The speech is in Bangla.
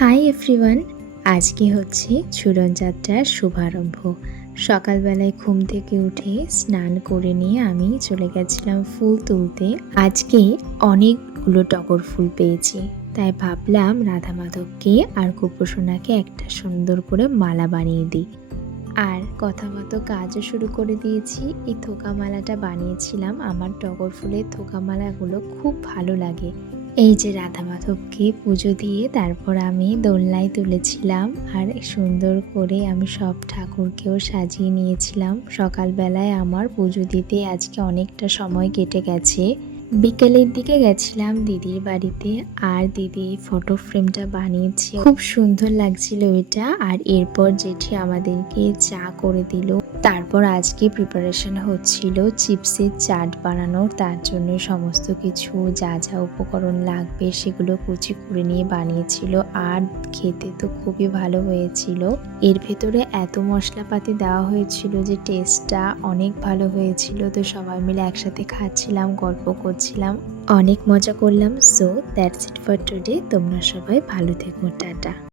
Hi everyone. আজকে হচ্ছে ঝুলন যাত্রার শুভারম্ভ। সকালবেলায় ঘুম থেকে উঠে স্নান করে নিয়ে আমি চলে গেছিলাম ফুল তুলতে। আজকে অনেকগুলো টগর ফুল পেয়েছি, তাই ভাবলাম রাধা মাধবকে আর গোপসোনাকে একটা সুন্দর করে মালা বানিয়ে দিই। আর কথা মতো কাজও শুরু করে দিয়েছি। এই থোকা মালাটা বানিয়েছিলাম, আমার টগর ফুলের থোকা মালাগুলো খুব ভালো লাগে। এই যে রাধা মাধবকে পুজো দিয়ে তারপর আমি দোলনায় তুলেছিলাম, আর সুন্দর করে আমি সব ঠাকুরকেও সাজিয়ে নিয়েছিলাম। সকালবেলায় আমার পুজো দিতে আজকে অনেকটা সময় কেটে গেছে। বিকেলের দিকে গেছিলাম দিদির বাড়িতে, আর দিদি ফটো ফ্রেমটা বানিয়েছে, খুব সুন্দর লাগছিল এটা। আর এরপর জেঠি আমাদেরকে চা করে দিল। তারপর আজকে প্রিপারেশন হচ্ছিল চিপসের চাট বানানোর, তার জন্য সমস্ত কিছু যা যা উপকরণ লাগবে সেগুলো কুচি করে নিয়ে বানিয়েছিল। আর খেতে তো খুবই ভালো হয়েছিল। এর ভেতরে এত মশলাপাতি দেওয়া হয়েছিল যে টেস্টটা অনেক ভালো হয়েছিল। তো সবাই মিলে একসাথে খাচ্ছিলাম, গল্প করছিলাম, অনেক মজা করলাম। So that's it for today. তোমরা সবাই ভালো থেকো, টাটা।